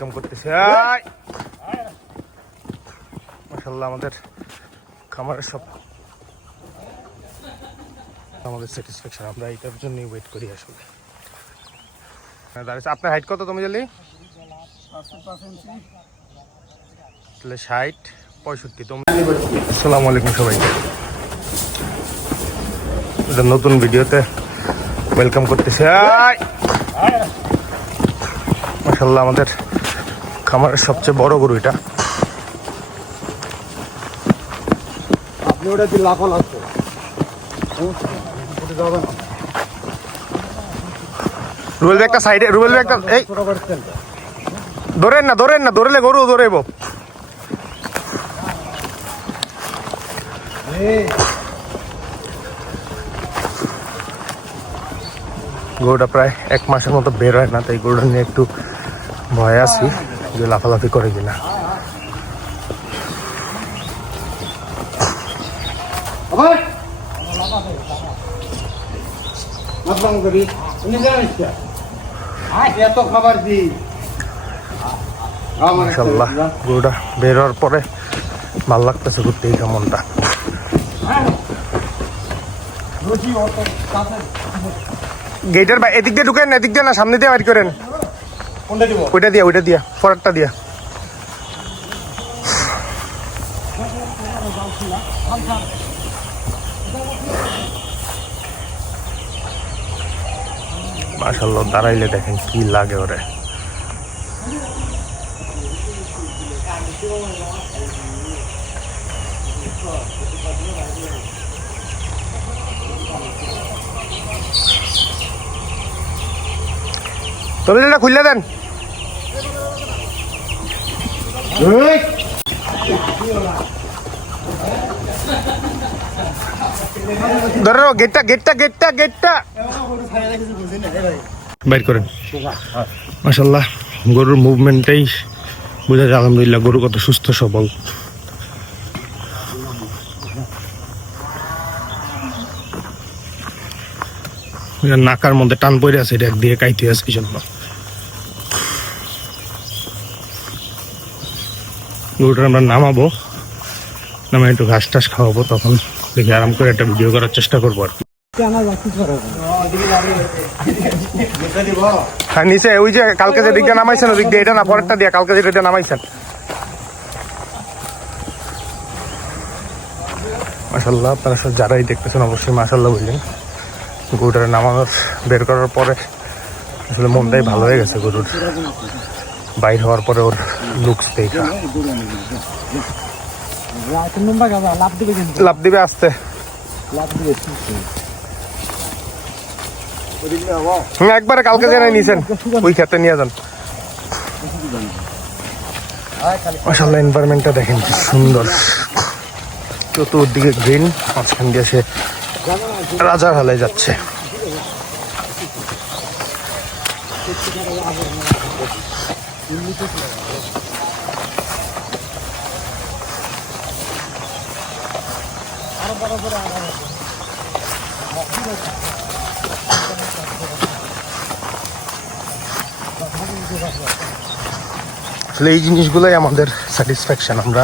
কাম করতেছে মাশাআল্লাহ। আমাদের খামারের সব আমাদের স্যাটিসফ্যাকশন, আমরা এটার জন্যই ওয়েট করি আসলে। আপনার হাইট কত তুমি জানি? 60-65। আসসালামু আলাইকুম সবাইকে, নতুন ভিডিওতে ওয়েলকাম করতেছে মাশাআল্লাহ। আমাদের খামারের সবচেয়ে বড় গরু এটা। আপনি ওটা কি লাফাল আছে? রুবেল একটা সাইডে, রুবেল একটা এই ধরেন না ধরলে গরু ধরেব। গরুটা প্রায় 1 মাসের মতো বের হয় না, তাই গরুটা নিয়ে একটু ভয় আছি যে লাফালাফি করে কিনা। মাশাআল্লাহ, গরুটা বের হওয়ার পরে ভাল লাগতেছে ঘুরতে এই কেমনটা। গেটের এদিক দিয়ে ঢুকেন, এদিক দিয়ে না, সামনে দিয়ে বাইর করেন। ওইটা দিয়া পরেরটা দিয়া। মাশাআল্লাহ, দাঁড়াইলে দেখেন কি লাগে ওরে। তবে খুললে দেন। ধরো গেটটা বাইর করেন। মাশাআল্লাহ, গরুর মুভমেন্টটাই বোঝা যায় আলহামদুলিল্লাহ গরু কত সুস্থ সবল। নাকার মধ্যে টান পড়ে আছে, এটা একদিকে কাইতে আছে এই জন্য। গরুটা আমরা নামাবো, নামে একটু ঘাস টাস খাওয়াবো, তখন দেখি আরাম করে একটা ভিডিও করার চেষ্টা করবো আর কি। হ্যাঁ নিচে ওই যে কালকে যে দিকটা নামাইছেন ওই দিক দিয়ে, এটা না পরেরটা দিয়া, কালকে যেটা নামাইছেন। মাশাআল্লাহ, আপনারা সব যারাই দেখতেছেন অবশ্যই মাশাআল্লাহ বললেন। গরুটার নামানোর বের করার পরে আসলে মনটাই ভালো হয়ে গেছে গরুর, বাইর হওয়ার পরে ওর লুকস দেখা। লাভ দিবে আসতে, একবারে কালকে জেনে নিয়েছেন ওই ক্ষেত্রে নিয়ে যান। মাশাআল্লাহ, এনভায়রনমেন্টটা দেখেন কি সুন্দর, চতুর্দিকে গ্রিন, মাঝখান দিয়ে সে রাজার হালে যাচ্ছে। আসলে এই জিনিসগুলোই আমাদের স্যাটিসফ্যাকশন। আমরা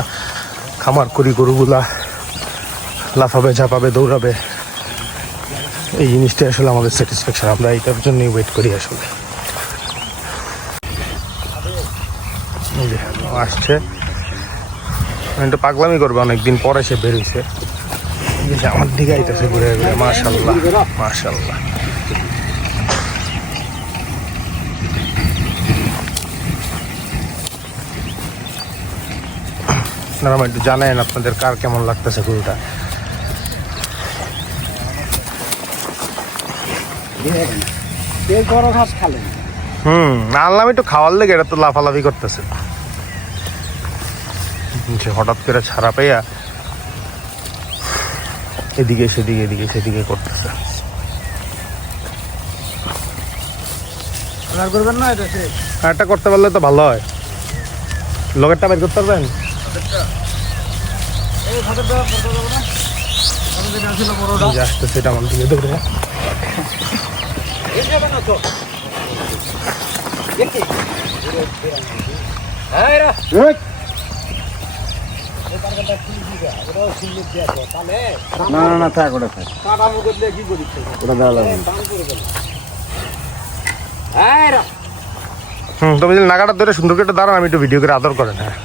খামার করি, গরুগুলা লাফাবে, ঝাঁপাবে, দৌড়াবে, এই জিনিসটাই আসলে আমাদের স্যাটিসফ্যাকশন। আমরা এইটার জন্যই ওয়েট করি আসলে। আসছে, একটু পাগলামি করবে, অনেকদিন পরে সে বেরিয়েছে, আমার দিকে আইতেছে ঘুরে ঘুরে। মাশাআল্লাহ মাশাআল্লাহ। আপনারা একটু জানেন আপনাদের কার কেমন লাগতেছে গরুটা। আনলাম একটু খাওয়ার লেগে, এটা তো লাফালাফি করতেছে। হঠাৎ করে ছাড়া পাইয়া এদিকে সেদিকে করতেছে। এটা করতে পারলে তো ভালো হয়। লগেরটা বের করতে পারবেন? আসতেছে এটা আমার দিকে ধরে। না না না থাক ওটা থাক ওটা দেওয়া লাগবে তুমি যদি নাগাটা ধরে সুন্দর করে দাঁড়ান, আমি একটু ভিডিও করে আদর করেন। হ্যাঁ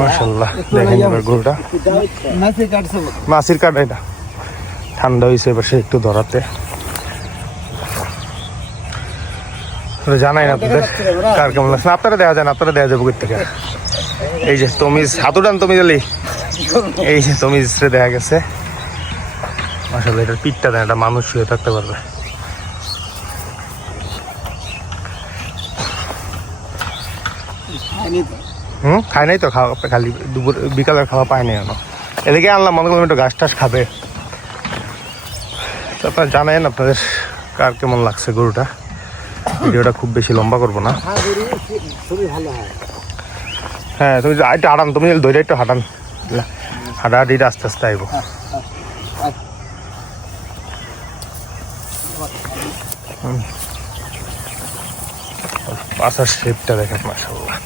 মাশাআল্লাহ, দেখেন এবার গরুটা মাসির কাটা, এটা ঠান্ডা হয়েছে এবার সে একটু ধরাতে। জানাই না আপনাদের কার কেমন লাগছে, আপনারা দেওয়া যায় না, আপনারা দেওয়া যাবে কোথা থেকে। এই যে তমিজ হাতুডান, তমিজ আলি, এই যে তমিজ দেখা গেছে। মাশাআল্লাহ, এটার পিঠটা দেন, একটা মানুষ শুয়ে থাকতে পারবে। খাই নাই তো, খাওয়া খালি দুপুর বিকালের খাওয়া পায় নাই এখনো। এদিকে আনলাম, মনে করলাম একটু ঘাস টাস খাবে। তো আপনারা জানেন আপনাদের কার কেমন লাগছে গরুটা। ভিডিওটা খুব বেশি লম্বা করবো না। হ্যাঁ তুমি একটু হাঁটান, তুমি ধরে একটু হাঁটান, হাঁটাহাঁটিটা আস্তে আস্তে আইব। পাশার শেপটা দেখেন মাশাআল্লাহ।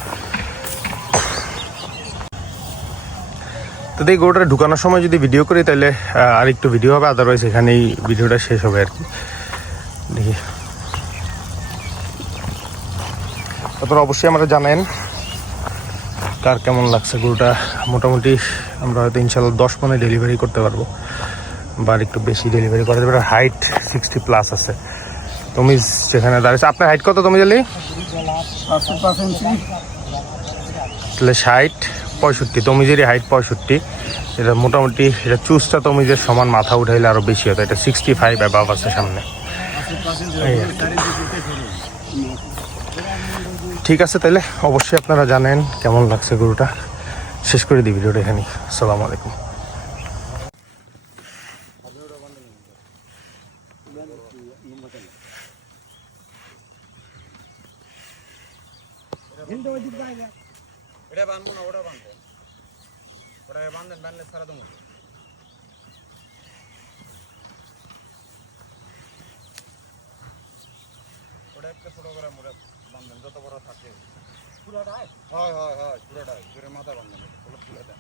তো এই গরুটা ঢুকানোর সময় যদি ভিডিও করি তাহলে আর একটু ভিডিও হবে, আদারওয়াইজ এখানেই ভিডিওটা শেষ হবে আর কি। দেখি তারপর অবশ্যই আমরা জানেন কার কেমন লাগছে গরুটা। মোটামুটি আমরা হয়তো ইনশাল্লাহ 10 মনে ডেলিভারি করতে পারবো, বা একটু বেশি ডেলিভারি করা যাবে। হাইট 60+ আছে। তুমি সেখানে দাঁড়িয়েছে, আপনার হাইট কত তুমি জানি? তাহলে 60-65, তমিজেরই হাইট 65। এটা মোটামুটি এটা চুজটা তমিজের সমান, মাথা উঠাইলে আরও বেশি হতো। এটা 65 অ্যাবাভ আছে সামনে। ঠিক আছে, তাহলে অবশ্যই আপনারা জানেন কেমন লাগছে গরুটা। শেষ করে দিই ভিডিওটা এখানে। আসসালামু আলাইকুম। এটা বানবো না, ওটা বানবো, ওটা বানলেন, বানলে সারা দম ওটা একটা ছোট করে মোড়ে বানবেন, যত বড় থাকে পুরোটাই। হয় হয় হয় পুরোটাই, মাথা বানবেন পুরোটা।